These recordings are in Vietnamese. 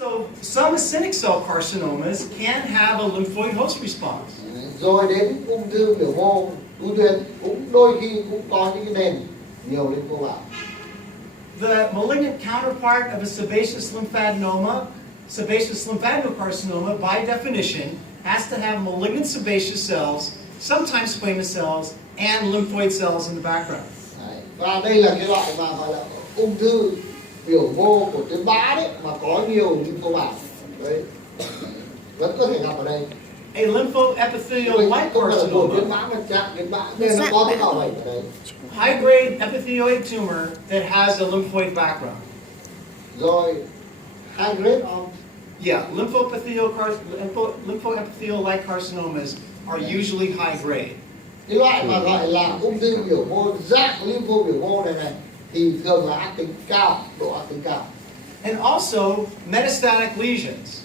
So some acidic cell carcinomas can have a lymphoid host response. Rồi đến ung thư biểu mô, ung tuyến cũng đôi khi cũng có những cái nền nhiều lympho vào. The malignant counterpart of a sebaceous lymphadenoma, sebaceous lymphadendocarcinoma, by definition, has to have malignant sebaceous cells, sometimes squamous cells, and lymphoid cells in the background. Đấy. Và đây là cái loại mà gọi là ung thư biểu mô của tuyến bã đấy, mà có nhiều lympho vào. Đấy. Vẫn có thể gặp ở đây. A lymphoepithelial-like Không phải là của tuyến carcinoma, bã mà chạm tuyến bã nên nó có tế bào vẩy ở đây. high-grade epithelioid tumor that has a lymphoid background. Rồi high grade of Yeah, lymphoepithelial-like carcinomas are usually high-grade. cái loại mà gọi là ung thư biểu mô dạng lympho biểu mô này thì thường là ác tính cao, độ ác tính cao. And also metastatic lesions.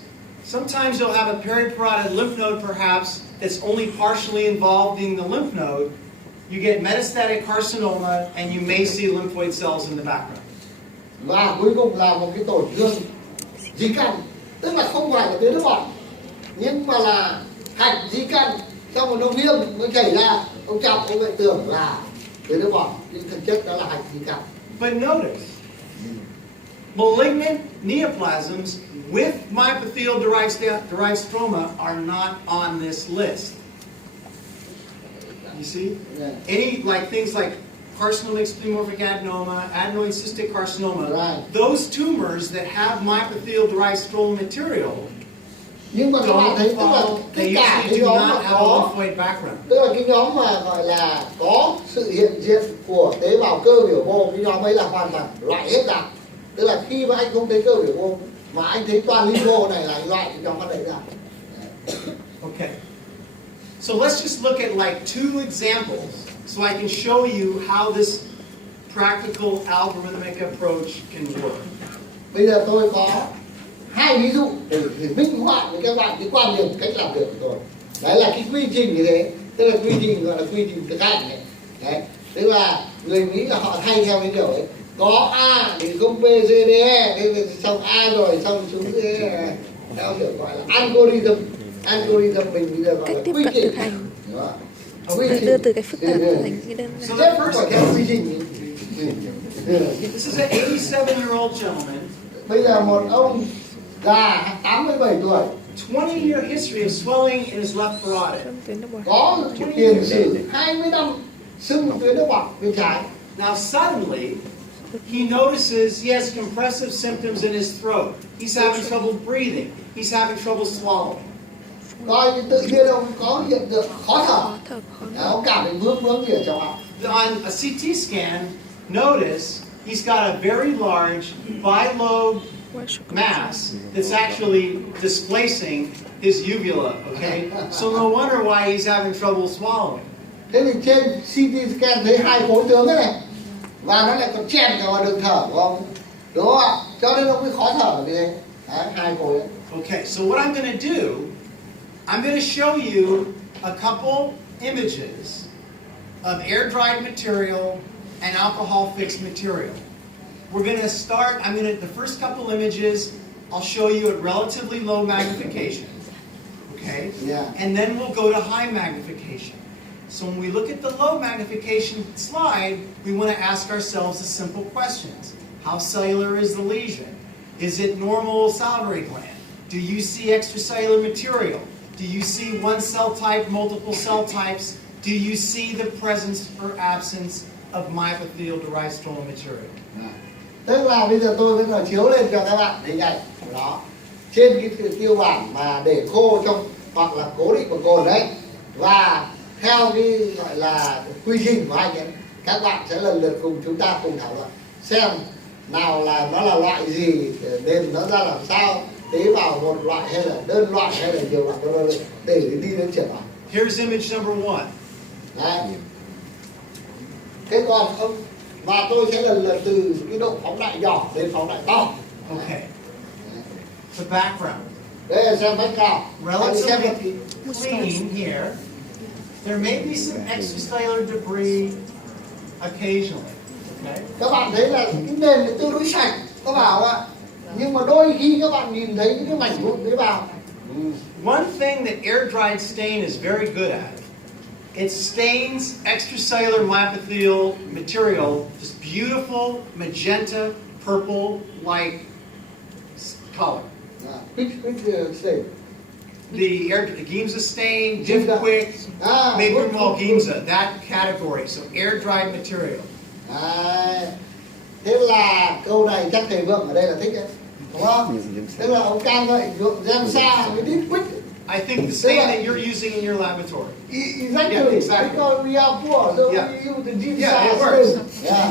Sometimes you'll have a periparotid lymph node perhaps that's only partially involved in the lymph node. You get metastatic carcinoma and you may see lymphoid cells in the background. Và cuối cùng là một cái tổn thương di căn, tức là không phải là tuyến nước bọt nhưng mà là hạch di căn, trong một nó viêm nó chảy ra, ông trọng ông lại tưởng là tuyến nước bọt nhưng thực chất đó là hạch di căn. But notice, malignant neoplasms with myepithelial-derived stroma are not on this list. You see? Yeah. Any things like carcinomic pleomorphic adenoma, adenoid cystic carcinoma, Right. those tumors that have myepithelial-derived stroma material Nhưng mà các bạn thấy don't tức là follow, cái they cả usually cái do nhóm not mà have a có, lymphoid background. tức là cái nhóm mà gọi là có sự hiện diện của tế bào cơ biểu mô, cái nhóm ấy là hoàn toàn loại hết ra. Tức là khi mà anh không thấy cơ biểu mô mà anh thấy toàn lympho này là anh loại cái nhóm đấy ra. Okay. So let's just look at like 2 examples so I can show you how this practical algorithmic approach can work. Bây giờ tôi có 2 ví dụ để minh họa với các bạn cái quan điểm cách làm việc của tôi. Đấy là cái quy trình như thế, tức là quy trình gọi là quy trình thực hành này. Đấy, tức là người Mỹ là họ thay theo cái kiểu ấy. Có A thì không B, C, D, E, thế xong A rồi xong xuống D, theo kiểu gọi là algorithm. Algorithm mình bây giờ gọi Cách là tiếp quy cận trình. thực hành. Đúng không? Quy trình. Đưa từ cái phức tạp thành cái đơn So giản. the Phải first theo case, quy trình. this is an 87-year-old gentleman, Bây giờ một ông già 87 tuổi 20-year history of swelling in his left parotid. Trong tuyến nước bọt. có tiền sử 20 năm sưng tuyến nước bọt bên trái. Now suddenly, he notices he has compressive symptoms in his throat. He's having trouble breathing. He's having trouble swallowing. Coi như tự nhiên ông có hiện tượng khó thở. Khó thở, khó Đấy, thở. ông cảm thấy vướng gì ở trong họng. On a CT scan, notice he's got a very large bilobe mass that's actually displacing his uvula, okay? So no wonder why he's having trouble swallowing. Thế thì trên CT scan thấy 2 khối tướng thế này và nó lại còn chen cả vào đường thở của ông, đúng không ạ? Cho nên ông mới khó thở như thế. Đấy, 2 khối ấy. Okay, so what I'm going to do, I'm going to show you a couple images of air-dried material and alcohol-fixed material. We're going to start, the first couple images, I'll show you at relatively low magnification, okay? Yeah. And then we'll go to high magnification. So when we look at the low magnification slide, we want to ask ourselves the simple questions. How cellular is the lesion? Is it normal salivary gland? Do you see extracellular material? Do you see one cell type, multiple cell types? Do you see the presence or absence of myepithelial-derived stromal material? Tức là bây giờ tôi sẽ chiếu lên cho các bạn hình ảnh của nó trên cái tiêu bản mà để khô trong hoặc là cố định của cồn đấy, và theo cái gọi là quy trình của anh ấy, các bạn sẽ lần lượt cùng chúng ta cùng thảo luận xem nào là nó là loại gì, nên nó ra làm sao, tế bào một loại hay là đơn loại hay là nhiều loại để đi đến triển vọng. Here's image number 1. Đấy. Thế còn ông và tôi sẽ lần lượt từ cái độ phóng đại nhỏ đến phóng đại to. Okay. The background. Đây là xem background. Relatively clean here. There may be some extracellular debris occasionally. Okay. Các bạn thấy là cái nền tương đối sạch, có bảo ạ. Nhưng mà đôi khi các bạn nhìn thấy những cái mảnh vụn tế bào. One thing that air-dried stain is very good at, it stains extracellular myopathial material, this beautiful magenta, purple-like color. Which stain? The Giemsa stain, Giemsa. Quick, maybe good, more good, Giemsa, that category. So air-dried material. Đấy. Thế là câu này chắc thầy Vượng ở đây là thích đấy, đúng không? Tức là ông ca ngợi Giemsa với Deep Quick. I think the stain that you're using in your laboratory. Exactly. Yeah, exactly. Because we are poor, so Yeah. we use the Giemsa Yeah, it works. stain.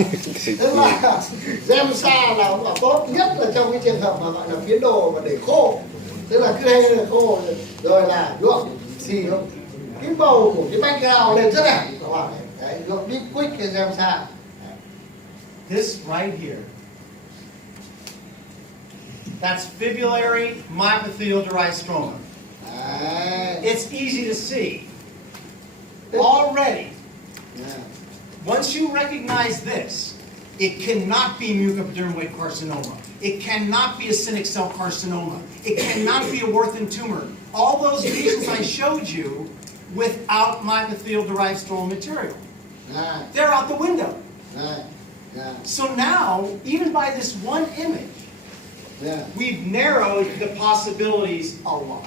Yeah. Tức là Giemsa là ông bảo tốt nhất là trong cái trường hợp mà gọi là phiến đồ mà để khô. Tức là cứ hay là khô rồi là nhuộm xì không? Cái màu của cái background lên rất đẹp các bạn. Đấy, nhuộm Deep Quick hay Giemsa. This right here. That's fibulary myopathial-derived stroma. Đấy. It's easy to see. Already, Yeah. once you recognize this, it cannot be mucoepidermoid carcinoma. It cannot be a cynic cell carcinoma. It cannot be a Werthin tumor. All those lesions I showed you without myopathial-derived stroma material. Đấy. They're out the window. Đấy. Yeah. So now, even by this one image, Yeah. we've narrowed the possibilities a lot.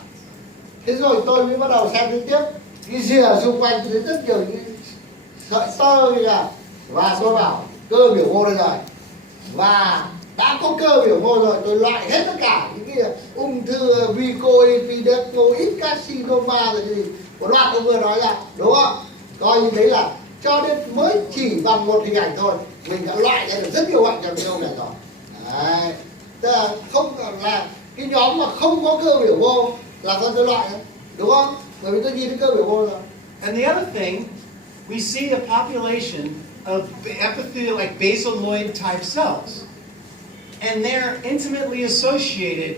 Thế rồi tôi mới bắt đầu xem tiếp. Cái rìa xung quanh tôi thấy rất nhiều những sợi tơ như là, và tôi bảo cơ biểu mô đây rồi, và đã có cơ biểu mô rồi tôi loại hết tất cả những cái ung thư vicoid, epidermoid carcinoma rồi gì một loạt ông vừa nói ra, đúng không? Coi như đấy là cho nên mới chỉ bằng một hình ảnh thôi mình đã loại ra được rất nhiều bệnh trong cái ông này rồi. Đấy. Tức là không là cái nhóm mà không có cơ biểu mô là con tôi loại đấy, đúng không? Bởi vì tôi nhìn thấy cơ biểu mô rồi. And the other thing, we see a population of epithelial, like basaloid type cells. And they're intimately associated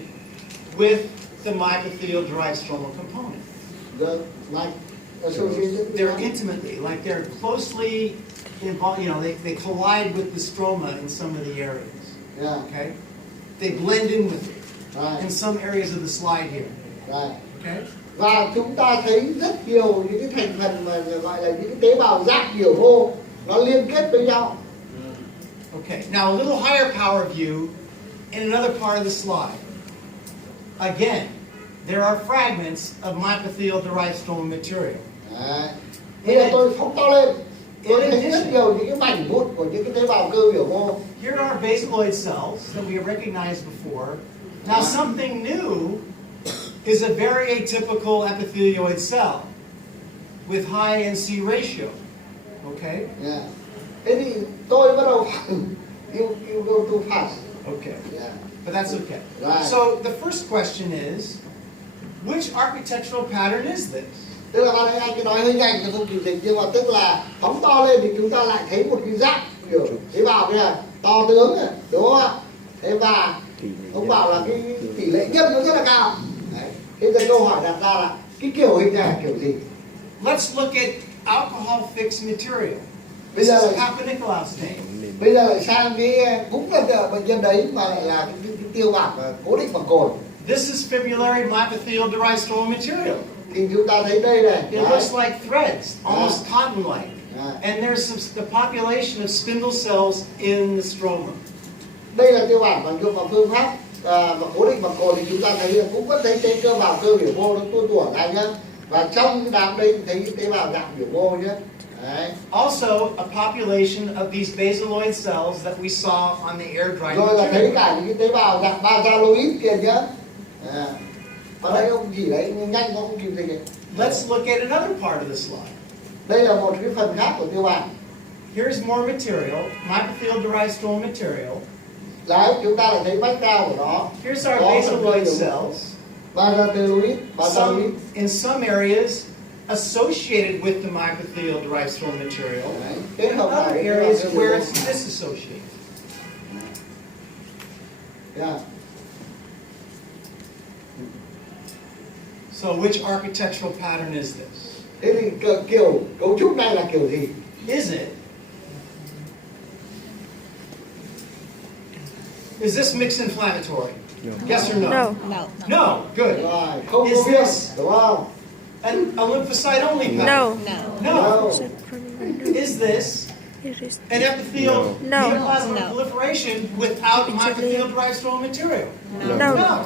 with the myopathial-derived stromal component. The like associated. They're intimately, like they're closely involved, you know, they collide with the stroma in some of the areas. Yeah. Okay? They blend in with it Right. in some areas of the slide here. Right. Okay? Và chúng ta thấy rất nhiều những cái thành phần mà gọi là những cái tế bào giác biểu mô nó liên kết với nhau. Okay, now a little higher power view in another part of the slide. Again, there are fragments of myopathial-derived stromal material. Đấy. Bây giờ tôi phóng to lên, tôi In thấy rất addition- nhiều những cái mảnh vụn của những cái tế bào cơ biểu mô. Here are basaloid cells that we have recognized before. Now something new is a very atypical epithelioid cell with high NC ratio. Okay? Yeah. Thế thì tôi bắt đầu you go too fast. Okay. Yeah. But that's okay. Right. So the first question is, which architectural pattern is this? Tức là ban nãy anh cứ nói hơi nhanh cho không kịp dịch, nhưng mà tức là phóng to lên thì chúng ta lại thấy một cái giác kiểu tế bào kia to tướng này, đúng không ạ? Thế và ông bảo là cái tỷ lệ nhân nó rất là cao. Đấy. Thế giờ câu hỏi đặt ra là cái kiểu hình này là kiểu gì? Let's look at alcohol fixed material. Bây This giờ is là Kapenicolau stain. bây giờ lại sang cái cũng là bệnh nhân đấy mà lại là cái tiêu bạc cố định bằng cồn. This is fibulary myopathial-derived stromal material. Thì chúng ta thấy đây này. It Đấy. looks like threads, almost cotton-like. Yeah. And there's the population of spindle cells in the stroma. Đây là tiêu bản bằng dùng bằng phương pháp mà cố định bằng cồn thì chúng ta thấy là cũng có thấy cái cơ bào cơ biểu mô nó tua tủa ra nhá, và trong cái đám đây thấy cái tế bào dạng biểu mô nhá. Đấy. Also, a population of these basaloid cells that we saw on the air-dried Rồi là thấy material. cả những cái tế bào dạng basaloid kia nhá. À. Và đây ông chỉ đấy nhanh nó không kịp dịch ấy. Let's look at another part of the slide. Đây là một cái phần khác của tiêu bản. Here's more material, myopathial-derived stromal material. Đấy, chúng ta lại thấy background của nó. Here's our Có phần basaloid đầy đủ. cells. Basaloid. In some areas associated with the myopathial-derived stromal material. Đấy. In Kết hợp other lại areas where it's disassociated. Yeah. So which architectural pattern is this? Thế thì kiểu cấu trúc này là kiểu gì? Is this mixed inflammatory? Yes or no? No. No. Good. Rồi, không Is có viêm, this- đúng không? A lymphocyte only pattern? No. No. Said primary. Is this It is an epithelial No. neoplasm proliferation without myopathial-derived stromal material? no.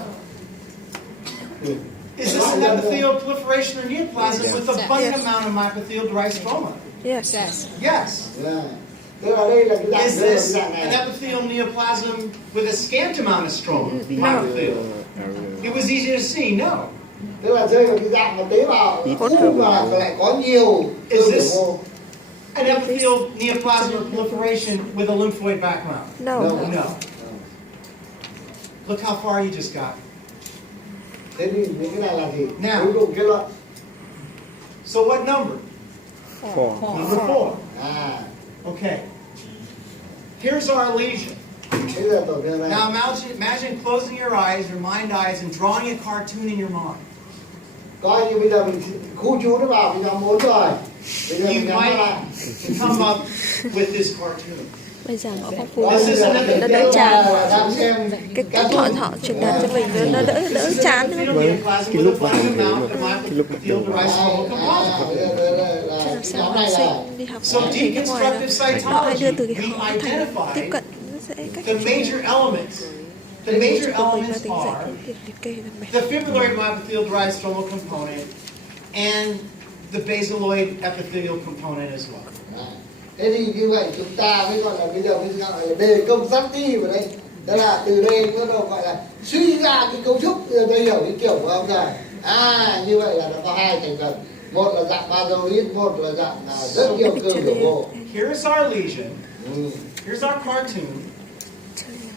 Is this an epithelial proliferation or neoplasm with abundant Yes. amount of myopathial-derived stroma? Yes. Yes. Yeah. Tức là đây là cái dạng, Is đây là cái this dạng an này. epithelial neoplasm with a scant amount of stroma? Myopathial. It was easy to see. No. Tức là rơi vào cái dạng mà tế bào Hỗn u hợp. mà lại có nhiều Is cơ this- biểu mô. An epithelial neoplasm or proliferation with a lymphoid background? No. No. Look how far you just got. Thế thì những cái này là gì? Nào. Cuối cùng kết luận. So what number? Number 4. À, Okay. Here's our lesion. thế giờ tổn thương này. Now imagine closing your eyes, your mind eyes, and drawing a cartoon in your mind. Coi như bây giờ mình khu trú nó vào cái nhóm 4 rồi. Bây giờ You mình nhắm mắt lại. might come up with this cartoon. Bây giờ nó phong phú Coi This như is là an mình nó kêu đỡ chán. là đang xem Cái họ truyền đạt cho mình nó đỡ chán nữa. Neoplasm with a abundant amount of myopathial-derived stromal composite. Làm sao học sinh đi học So ở thế nước ngoài là họ hay đưa từ cái we khó thành identified tiếp cận nó sẽ cách the major elements. The major của mình và elements tính giải are quyết liệt kê là mệt. the fibrillary myopathial-derived stromal component and the basaloid epithelial component as well. Thế thì như vậy chúng ta mới gọi là bây giờ mới gọi là đề công giác đi vào đây. Đó là từ đây bắt đầu gọi là suy ra cái cấu trúc tôi hiểu cái kiểu của ông rồi. À, như vậy là nó có hai thành phần. Một là dạng basoid, một là dạng rất nhiều cơ biểu mô. Here's our lesion. Ừ. Here's our cartoon.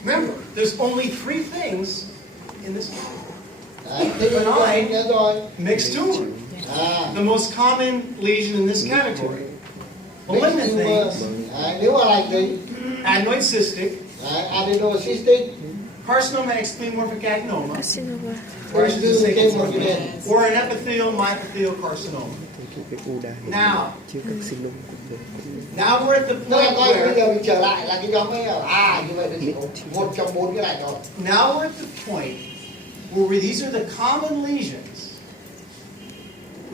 Remember, there's only 3 things in this category. Đấy, thế thì anh nhớ rồi. Mixed tumor, À, the most common lesion in this category. Malignant things, Đấy, nếu mà lành thì adenoid cystic, adenosystic, carcinoma explomorphic adenoma, Carcinoma. or I should say thêm một cái nền. or an epithelial myopathial carcinoma. cái u đa Now, chứ các sinh lông now we're at the Tức là point coi bây where giờ mình trở lại là cái nhóm ấy là như vậy là chỉ có một trong 4 cái này thôi. now we're at the point where these are the common lesions.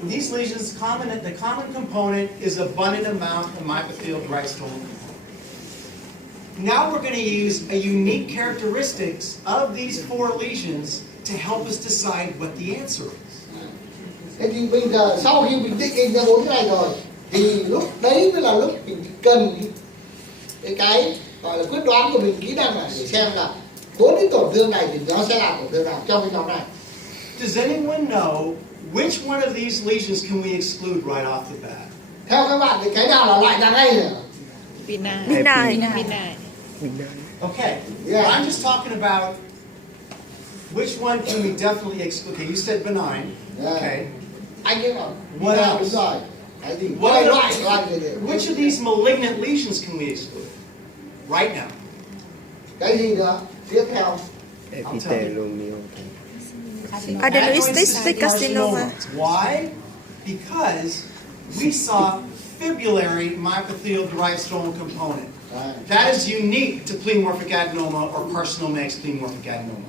These lesions, the common component is abundant amount of myopathial-derived stromal component. Now we're going to use a unique characteristics of these 4 lesions to help us decide what the answer is. Thế thì bây giờ sau khi mình định hình ra 4 cái này rồi thì lúc đấy mới là lúc mình cần cái gọi là quyết đoán của mình, kỹ năng này để xem là 4 cái tổn thương này thì nó sẽ là tổn thương nào trong cái nhóm này. Does anyone know which one of these lesions can we exclude right off the bat? Theo các bạn thì cái nào là loại ra ngay nhỉ? Benign. bình đại Okay, Yeah. I'm just talking about which one can we definitely exclude. Okay, you said benign. Yeah. Okay. Anh ấy bảo What nào else? đúng rồi. Cái gì? What Loại other- loại gì? Which of these malignant lesions can we exclude right now? Cái gì nữa? Tiếp theo. epitheliomy Adenoid carcinoma. Why? Because we saw fibrillary myopathial-derived stromal component. Đấy. That is unique to pleomorphic adenoma or carcinoma ex pleomorphic adenoma.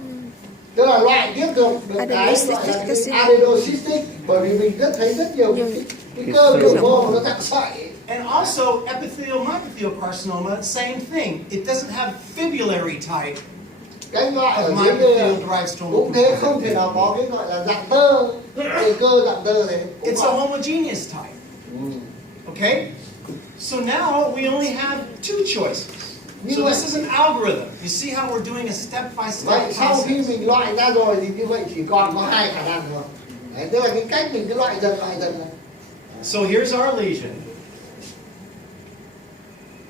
Tức là loại tiếp được cái Adenosystic gọi là cái carcinoma. adenosystic, bởi vì mình thấy rất nhiều cái cơ biểu mô nó thẳng sợi. And also epithelial myopathial carcinoma, same thing. It doesn't have fibrillary type. Cái loại ở Of dưới kia myopathial-derived stromal cũng thế, component. không thể nào có cái gọi là dạng tơ, cái cơ dạng tơ thế. Cũng It's a vậy. homogeneous type. Ừ. Okay? So now we only have 2 choices. Như So vậy, this is an algorithm. You see how we're doing a step-by-step vậy sau khi process. mình loại ra rồi thì như vậy chỉ còn có 2 khả năng thôi. Đấy, tức là cái cách mình cứ loại dần này. So here's our lesion.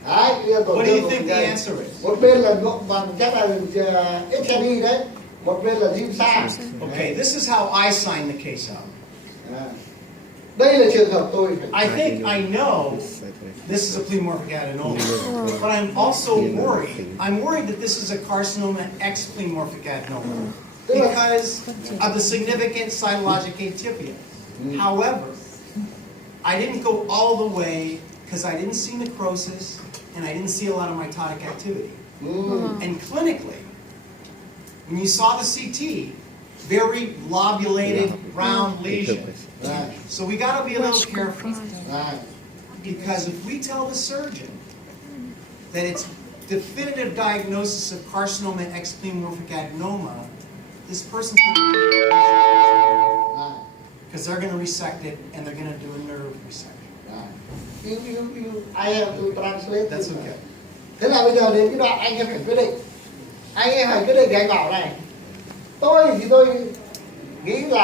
Đấy, bây giờ tổn What do thương you của think mình the đây. answer is? Một bên là nhuộm bằng chắc là HNI đấy, một bên là diêm sa. Okay, this is how I sign the case out. À. Đây là trường hợp tôi phải. I think I know this is a pleomorphic adenoma, but I'm also worried. I'm worried that this is a carcinoma ex pleomorphic adenoma because of the significant cytologic atypia. However, I didn't go all the way because I didn't see necrosis and I didn't see a lot of mitotic activity. Ừ. And clinically, When you saw the CT, very lobulated, round lesion. Right. So we got to be a little careful. Right. Because if we tell the surgeon that it's definitive diagnosis of carcinoma and explanomorphic adenoma, this person's going to Right. because they're going to resect it and they're going to do a nerve resection. Right. I have to translate. That's this. okay. Thế là bây giờ đến cái đoạn anh em phải quyết định. Anh em phải quyết định cái anh bảo này. Tôi thì tôi nghĩ là